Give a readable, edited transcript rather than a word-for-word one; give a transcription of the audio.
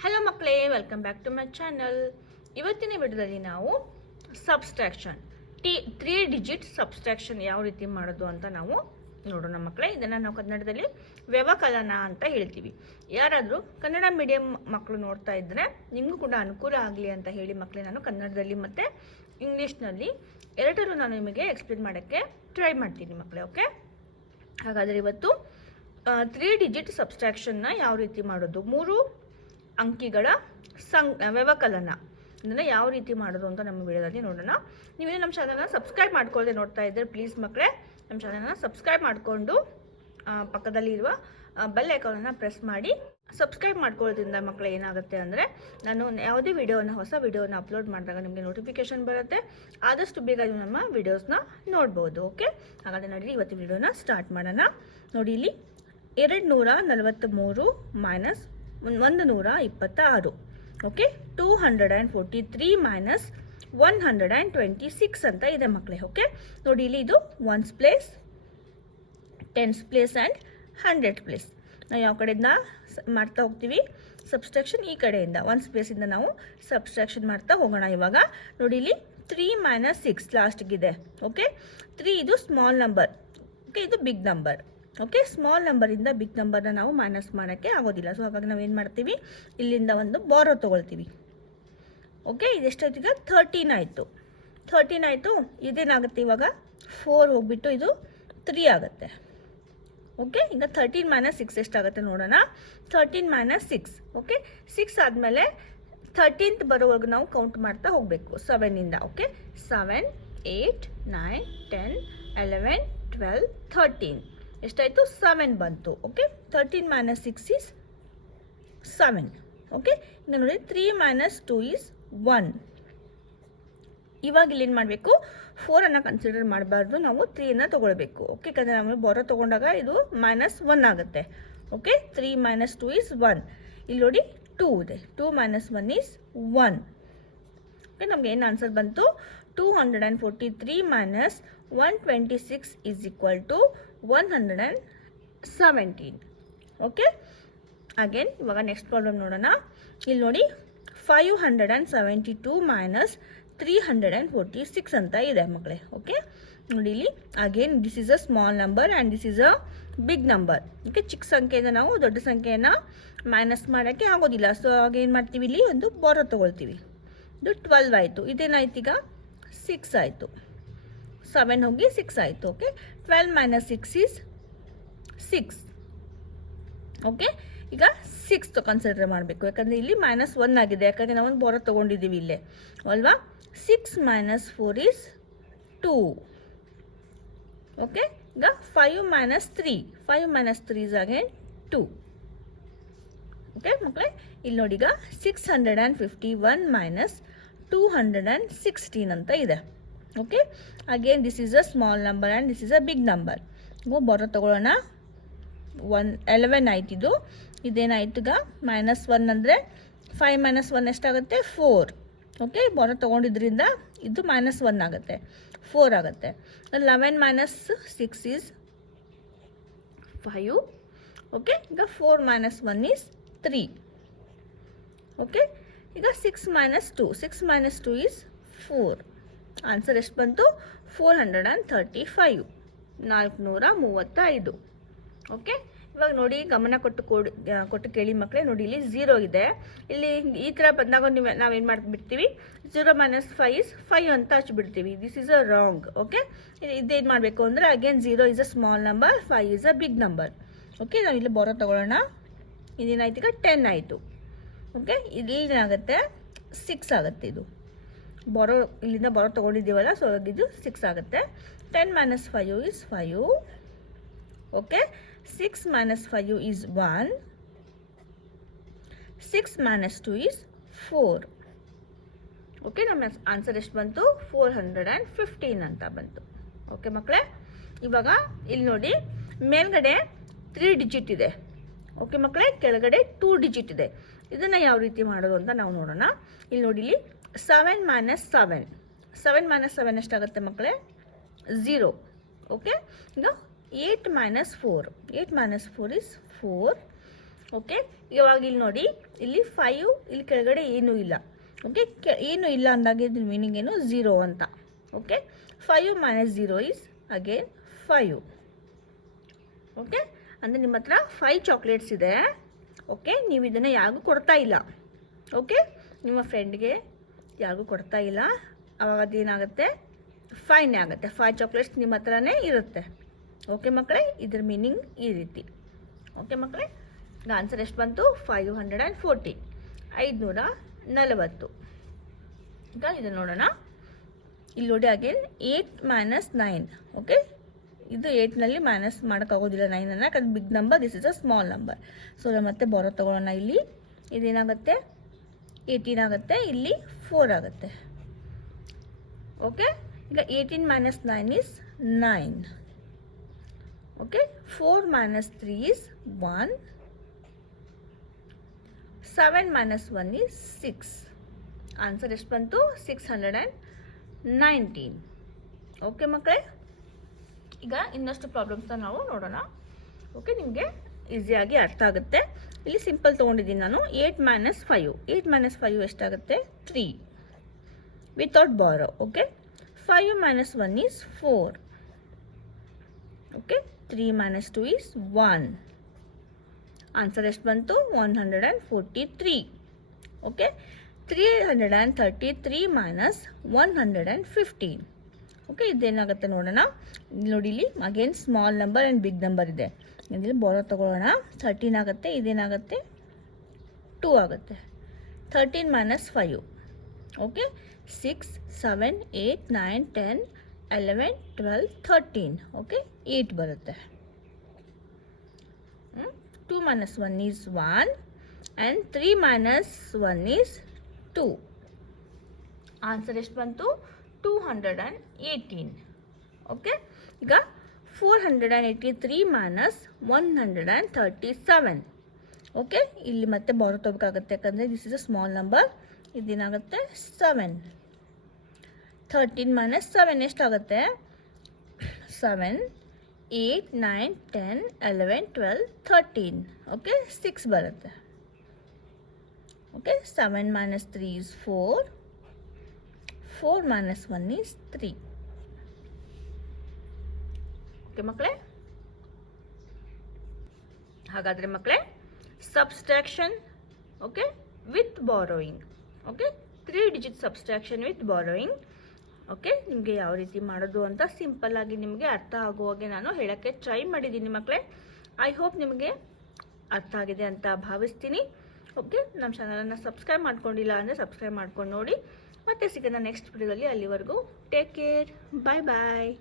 Hello ಮಕ್ಕಳೇ, welcome back to my channel. ಇವತ್ತಿನ ವಿಡಿಯೋದಲ್ಲಿ ನಾವು ಸಬ್ಸ್ಟ್ರಾಕ್ಷನ್ ತ್ರೀ ಡಿಜಿಟ್ ಸಬ್ಸ್ಟ್ರಾಕ್ಷನ್ ಯಾವ ರೀತಿ ಮಾಡೋದು ಅಂತ ನಾವು ನೋಡೋಣ ಮಕ್ಕಳೇ. ಇದನ್ನು ನಾವು ಕನ್ನಡದಲ್ಲಿ ವ್ಯವಕಲನ ಅಂತ ಹೇಳ್ತೀವಿ. ಯಾರಾದರೂ ಕನ್ನಡ ಮೀಡಿಯಂ ಮಕ್ಕಳು ನೋಡ್ತಾ ಇದ್ದರೆ ನಿಮಗೂ ಕೂಡ ಅನುಕೂಲ ಆಗಲಿ ಅಂತ ಹೇಳಿ ಮಕ್ಕಳೇ ನಾನು ಕನ್ನಡದಲ್ಲಿ ಮತ್ತು ಇಂಗ್ಲೀಷ್ನಲ್ಲಿ ಎರಡರಲ್ಲೂ ನಾನು ನಿಮಗೆ ಎಕ್ಸ್ಪ್ಲೇನ್ ಮಾಡೋಕ್ಕೆ ಟ್ರೈ ಮಾಡ್ತೀನಿ ಮಕ್ಕಳೇ. ಓಕೆ, ಹಾಗಾದರೆ ಇವತ್ತು ತ್ರೀ ಡಿಜಿಟ್ ಸಬ್ಸ್ಟ್ರಾಕ್ಷನ್ನ ಯಾವ ರೀತಿ ಮಾಡೋದು, ಮೂರು ಅಂಕಿಗಳ ವ್ಯವಕಲನ ಇದನ್ನು ಯಾವ ರೀತಿ ಮಾಡೋದು ಅಂತ ನಮ್ಮ ವಿಡಿಯೋದಲ್ಲಿ ನೋಡೋಣ. ನೀವೇನು ನಮ್ಮ ಚಾನಲ್ನ ಸಬ್ಸ್ಕ್ರೈಬ್ ಮಾಡ್ಕೊಳ್ಳದೆ ನೋಡ್ತಾ ಇದ್ದರೆ ಪ್ಲೀಸ್ ಮಕ್ಕಳೇ ನಮ್ಮ ಚಾನಲ್ನ ಸಬ್ಸ್ಕ್ರೈಬ್ ಮಾಡಿಕೊಂಡು ಪಕ್ಕದಲ್ಲಿ ಇರುವ ಬೆಲ್ ಐಕಾನನ್ನು ಪ್ರೆಸ್ ಮಾಡಿ. ಸಬ್ಸ್ಕ್ರೈಬ್ ಮಾಡ್ಕೊಳ್ಳೋದ್ರಿಂದ ಮಕ್ಕಳೇ ಏನಾಗುತ್ತೆ ಅಂದರೆ ನಾನು ಯಾವುದೇ ಹೊಸ ವಿಡಿಯೋನ ಅಪ್ಲೋಡ್ ಮಾಡಿದಾಗ ನಿಮಗೆ ನೋಟಿಫಿಕೇಶನ್ ಬರುತ್ತೆ. ಆದಷ್ಟು ಬೇಗ ನೀವು ನಮ್ಮ ವಿಡಿಯೋಸ್ನ ನೋಡ್ಬೋದು. ಓಕೆ, ಹಾಗಾದರೆ ನೋಡಿ ಇವತ್ತು ವಿಡಿಯೋನ ಸ್ಟಾರ್ಟ್ ಮಾಡೋಣ. ನೋಡಿ, ಇಲ್ಲಿ 243 ಮೈನಸ್ 126. ಓಕೆ, 243 ಮೈನಸ್ 126 ಅಂತ ಇದೆ ಮಕ್ಕಳೇ. ಓಕೆ, ನೋಡಿ ಇಲ್ಲಿ ಇದು once place, tense place and hundred place. ನಾವು ಯಾವ ಕಡೆಯಿಂದ ಮಾಡ್ತಾ ಹೋಗ್ತೀವಿ ಸಬ್ಸ್ಟ್ರಾಕ್ಷನ್, ಈ ಕಡೆಯಿಂದ ಒನ್ಸ್ ಪ್ಲೇಸಿಂದ ನಾವು ಸಬ್ಸ್ಟ್ರಾಕ್ಷನ್ ಮಾಡ್ತಾ ಹೋಗೋಣ. ಇವಾಗ ನೋಡಿ ಇಲ್ಲಿ 3 ಮೈನಸ್ 6 ಲಾಸ್ಟ್ಗಿದೆ. ಓಕೆ, 3 ಇದು ಸ್ಮಾಲ್ ನಂಬರ್, ಓಕೆ ಇದು ಬಿಗ್ ನಂಬರ್. ಓಕೆ, ಸ್ಮಾಲ್ ನಂಬರಿಂದ ಬಿಗ್ ನಂಬರ್ನ ನಾವು ಮೈನಸ್ ಮಾಡೋಕ್ಕೆ ಆಗೋದಿಲ್ಲ. ಸೊ ಹಾಗಾಗಿ ನಾವು ಏನು ಮಾಡ್ತೀವಿ, ಇಲ್ಲಿಂದ ಒಂದು ಬಾರೋ ತೊಗೊಳ್ತೀವಿ. ಓಕೆ, ಇದೆಷ್ಟಾಯ್ತು ಈಗ 13 ಆಯಿತು. 13 ಆಯಿತು. ಇದೇನಾಗುತ್ತೆ ಇವಾಗ 4 ಹೋಗ್ಬಿಟ್ಟು ಇದು 3 ಆಗುತ್ತೆ. ಓಕೆ, ಈಗ 13 ಮೈನಸ್ 6 ಎಷ್ಟಾಗುತ್ತೆ ನೋಡೋಣ. 13 ಮೈನಸ್ 6. ಓಕೆ, 6 ಆದಮೇಲೆ 13th ಬರೋವರೆಗೂ ನಾವು ಕೌಂಟ್ ಮಾಡ್ತಾ ಹೋಗಬೇಕು 7ಇಂದ. ಓಕೆ, 7, 8, 9, 10, 11, 12, 13 ಎಷ್ಟಾಯಿತು 7 ಬಂತು. Okay, 13 minus 6 is 7. ಓಕೆ, ಈಗ ನೋಡಿ 3 ಮೈನಸ್ 2 ಈಸ್ 1. ಇವಾಗ ಇಲ್ಲಿ ಏನು ಮಾಡಬೇಕು, 4ಅನ್ನು ಕನ್ಸಿಡರ್ ಮಾಡಬಾರ್ದು, ನಾವು 3ಅನ್ನು ತೊಗೊಳ್ಬೇಕು. ಓಕೆ, ಯಾಕಂದರೆ ನಾವು ಬಾರೋ ತೊಗೊಂಡಾಗ ಇದು ಮೈನಸ್ 1 ಆಗುತ್ತೆ. Okay, 3 minus 2 is 1. ಇಲ್ಲಿ ನೋಡಿ 2 ಇದೆ, 2 ಮೈನಸ್ 1 ಈಸ್ 1. ಓಕೆ, ನಮಗೆ ಏನು ಆನ್ಸರ್ ಬಂತು, 243 minus 126 is equal to 117. Okay, again ಇವಾಗ ನೆಕ್ಸ್ಟ್ ಪ್ರಾಬ್ಲಮ್ ನೋಡೋಣ. ಇಲ್ಲಿ ನೋಡಿ 572 ಮೈನಸ್ 346 ಅಂತ ಇದೆ ಮಕ್ಕಳೇ. ಓಕೆ, ನೋಡಿ ಇಲ್ಲಿ again this is a small number and this is a big number. Okay, ಚಿಕ್ಕ ಸಂಖ್ಯೆಯಿಂದ ನಾವು ದೊಡ್ಡ ಸಂಖ್ಯೆಯನ್ನು ಮೈನಸ್ ಮಾಡೋಕ್ಕೆ ಆಗೋದಿಲ್ಲ. ಸೊ ಆಗ ಏನು ಮಾಡ್ತೀವಿ, ಇಲ್ಲಿ ಒಂದು ಬಾರೋ ತೊಗೊಳ್ತೀವಿ. ಇದು 12 ಆಯಿತು. ಇದೇನಾಯ್ತು ಈಗ 6 ಆಯಿತು. 7 ಹೋಗಿ 6 ಆಯಿತು. Okay, 12 minus 6 is 6. ಓಕೆ, ಈಗ 6 ಕನ್ಸಿಡರ್ ಮಾಡಬೇಕು, ಯಾಕಂದರೆ ಇಲ್ಲಿ ಮೈನಸ್ 1 ಆಗಿದೆ, ಯಾಕಂದರೆ ನಾವೊಂದು ಬಾರೋ ತೊಗೊಂಡಿದ್ದೀವಿ ಇಲ್ಲೇ ಅಲ್ವಾ. 6 ಮೈನಸ್ 4 ಈಸ್ 2. ಓಕೆ, ಈಗ 5 minus 3, 5 minus 3 is again 2. Okay ಮಕ್ಕಳೇ, ಇಲ್ಲಿ ನೋಡಿ ಈಗ 651 ಮೈನಸ್ 216 ಅಂತ ಇದೆ. Okay, again this is a small number and this is a big number. Borrow ತಗೊಳ್ಳೋಣ. 11 ಆಯ್ತಿದ್ದು. ಇದೇನಾಯ್ತು ಈಗ ಮೈನಸ್ 1 ಅಂದರೆ 5 ಮೈನಸ್ 1 ಎಷ್ಟಾಗುತ್ತೆ 4. ಓಕೆ, ಬಾರೋ ತೊಗೊಂಡಿದ್ರಿಂದ ಇದು ಮೈನಸ್ 1 ಆಗುತ್ತೆ, 4 ಆಗುತ್ತೆ. 11 ಮೈನಸ್ 6 ಈಸ್ 5. ಓಕೆ, ಈಗ 4 ಮೈನಸ್ 1 ಈಸ್ 3. ಓಕೆ, ಈಗ 6 ಮೈನಸ್ 2, 6 ಮೈನಸ್ 2 ಈಸ್ 4. ಆನ್ಸರ್ ಎಷ್ಟು ಬಂತು, 435, 435. ಓಕೆ, ಇವಾಗ ನೋಡಿ ಗಮನ ಕೊಟ್ಟು ಕೇಳಿ ಮಕ್ಕಳೇ. ನೋಡಿ ಇಲ್ಲಿ 0 ಇದೆ. ಇಲ್ಲಿ ಈ ಥರ ಬಂದಾಗ ನಾವೇನು ಮಾಡಿಬಿಡ್ತೀವಿ, 0 ಮೈನಸ್ 5 ಇಸ್ 5 ಅಂತ ಹಚ್ಚಿಬಿಡ್ತೀವಿ. This is a wrong. Okay, ಇದೇನು ಮಾಡಬೇಕು ಅಂದರೆ again 0 is a small number, 5 is a big number. Okay, ನಾವು ಇಲ್ಲಿ ಬಾರೋ ತಗೊಳ್ಳೋಣ. ಇದೇನಾಯ್ತು ಈಗ 10 ಆಯಿತು. ಓಕೆ, ಇಲ್ಲಿ ಏನಾಗುತ್ತೆ 6 ಆಗುತ್ತೆ. ಇದು ಬಾರೋ ಇಲ್ಲಿಂದ ಬಾರೋ ತೊಗೊಂಡಿದ್ದೀವಲ್ಲ, ಸೊ ಇದು 6 ಆಗುತ್ತೆ. 10 minus 5 is 5. Okay, 6 minus 5 is 1. 6 minus 2 is 4. Okay, ನಮ್ಮ ಆನ್ಸರ್ ಎಷ್ಟು ಬಂತು, 415 ಅಂತ ಬಂತು. ಓಕೆ ಮಕ್ಕಳೇ, ಇವಾಗ ಇಲ್ಲಿ ನೋಡಿ ಮೇಲ್ಗಡೆ 3 ಡಿಜಿಟ್ ಇದೆ. ಓಕೆ ಮಕ್ಕಳೇ, ಕೆಳಗಡೆ 2 ಡಿಜಿಟ್ ಇದೆ. ಇದನ್ನು ಯಾವ ರೀತಿ ಮಾಡೋದು ಅಂತ ನಾವು ನೋಡೋಣ. ಇಲ್ಲಿ ನೋಡಿ, ಇಲ್ಲಿ 7 ಮೈನಸ್ 7, 7 ಮೈನಸ್ 7 ಎಷ್ಟಾಗುತ್ತೆ ಮಕ್ಕಳೇ 0. ಓಕೆ, ಈಗ 8 ಮೈನಸ್ 4, 8 ಮೈನಸ್ 4 ಈಸ್ 4. ಓಕೆ, ಇವಾಗ ಇಲ್ಲಿ ನೋಡಿ, ಇಲ್ಲಿ 5, ಇಲ್ಲಿ ಕೆಳಗಡೆ ಏನೂ ಇಲ್ಲ. ಓಕೆ, ಏನೂ ಇಲ್ಲ ಅಂದಾಗ ಇದ್ರ ಮೀನಿಂಗ್ ಏನು? 0 ಅಂತ. Okay, 5 minus 0 is again 5. Okay, ಅಂದರೆ ನಿಮ್ಮ ಹತ್ರ 5 ಚಾಕ್ಲೇಟ್ಸ್ ಇದೆ. ಓಕೆ, ನೀವು ಇದನ್ನು ಯಾರಿಗೂ ಕೊಡ್ತಾ ಇಲ್ಲ. ಓಕೆ, ನಿಮ್ಮ ಫ್ರೆಂಡ್ಗೆ ಯಾರಿಗೂ ಕೊಡ್ತಾ ಇಲ್ಲ. ಅವಾಗ ಅದೇನಾಗುತ್ತೆ? 5ನೇ ಆಗುತ್ತೆ. 5 ಚಾಕ್ಲೇಟ್ಸ್ ನಿಮ್ಮ ಹತ್ರನೇ ಇರುತ್ತೆ. ಓಕೆ ಮಕ್ಕಳೇ, ಇದ್ರ ಮೀನಿಂಗ್ ಈ ರೀತಿ. ಓಕೆ ಮಕ್ಕಳೇ, ಈಗ ಆನ್ಸರ್ ಎಷ್ಟು ಬಂತು? 540, 540. ಈಗ ಇದು ನೋಡೋಣ. ಇಲ್ಲಿ ನೋಡಿ ಅಗೇನ್ 8 ಮೈನಸ್ 9. ಓಕೆ, ಇದು 8ನಲ್ಲಿ ಮೈನಸ್ ಮಾಡೋಕ್ಕಾಗೋದಿಲ್ಲ 9ಅನ್ನು, ಯಾಕಂದ್ರೆ big number, this is a small number. So ಮತ್ತೆ ಬಾರೋ ತಗೊಳ್ಳೋಣ. ಇಲ್ಲಿ ಇದೇನಾಗುತ್ತೆ? 18 ಆಗುತ್ತೆ, ಇಲ್ಲಿ 4 ಆಗುತ್ತೆ. ಓಕೆ, ಈಗ 18 minus 9 is 9. Okay, 4 minus 3 is 1. 7 minus 1 is 6. Answer ಎಷ್ಟು ಬಂತು? 619. ಓಕೆ ಮಕ್ಕಳೇ, ಈಗ ಇನ್ನಷ್ಟು ಪ್ರಾಬ್ಲಮ್ಸ್ನ ನಾವು ನೋಡೋಣ. ಓಕೆ, ನಿಮಗೆ ಈಸಿಯಾಗಿ ಅರ್ಥ ಆಗುತ್ತೆ. ಇಲ್ಲಿ ಸಿಂಪಲ್ ತೊಗೊಂಡಿದ್ದೀನಿ ನಾನು. 8 ಮೈನಸ್ 5. 8 ಮೈನಸ್ 5 ಎಷ್ಟಾಗುತ್ತೆ? 3 ವಿತೌಟ್ ಬಾರೋ. Okay, 5 minus 1 is 4. Okay, 3 minus 2 is 1. Answer ಎಷ್ಟು ಬಂತು? 143. Okay, 333 minus 115. ಓಕೆ, ಇದೇನಾಗುತ್ತೆ ನೋಡೋಣ. ನೋಡಿ, ಇಲ್ಲಿ again small number and big number ಇದೆ. ಇಲ್ಲಿ ಬಾರೋ ತಗೊಳ್ಳೋಣ. 13 ಆಗುತ್ತೆ, ಇದೇನಾಗುತ್ತೆ? 2 ಆಗುತ್ತೆ. 13 ಮೈನಸ್ 5. ಓಕೆ, 6, 7, 8, 9, 10, 11, 12, 13. ಓಕೆ, 8 ಬರುತ್ತೆ. 2 minus 1 is 1 and 3 minus 1 is 2. Answer ಎಷ್ಟು ಬಂತು? 218. ಓಕೆ, ಈಗ 483 ಮೈನಸ್ 137. ಓಕೆ, ಇಲ್ಲಿ ಮತ್ತೆ ಬಾರೋ ತಗೋಬೇಕಾಗುತ್ತೆ, ಯಾಕಂದರೆ this is a small number. ಇದೇನಾಗುತ್ತೆ? 7. 13 ಮೈನಸ್ 7 ಎಷ್ಟಾಗುತ್ತೆ? 7, 8, 9, 10, 11, 12, 13. ಓಕೆ, 6 ಬರುತ್ತೆ. Okay, 7 minus 3 is 4. 4 minus 1 is 3. Okay ಮಕ್ಕಳೇ, ಹಾಗಾದರೆ ಮಕ್ಕಳೇ, subtraction okay with borrowing. Okay, 3 digit subtraction with borrowing. Okay, ನಿಮಗೆ ಯಾವ ರೀತಿ ಮಾಡೋದು ಅಂತ ಸಿಂಪಲ್ ಆಗಿ ನಿಮಗೆ ಅರ್ಥ ಆಗುವಾಗೆ ನಾನು ಹೇಳೋಕ್ಕೆ ಟ್ರೈ ಮಾಡಿದ್ದೀನಿ ಮಕ್ಕಳೇ. ಐ ಹೋಪ್ ನಿಮಗೆ ಅರ್ಥ ಆಗಿದೆ ಅಂತ ಭಾವಿಸ್ತೀನಿ. ಓಕೆ, ನಮ್ಮ ಚಾನಲನ್ನು ಸಬ್ಸ್ಕ್ರೈಬ್ ಮಾಡ್ಕೊಂಡಿಲ್ಲ ಅಂದರೆ ಸಬ್ಸ್ಕ್ರೈಬ್ ಮಾಡ್ಕೊಂಡು ನೋಡಿ. ಮತ್ತೆ ಸಿಗೋಣ ನೆಕ್ಸ್ಟ್ ವಿಡಿಯೋದಲ್ಲಿ. ಅಲ್ಲಿವರೆಗೂ ಟೇಕ್ ಕೇರ್, ಬಾಯ್ ಬಾಯ್.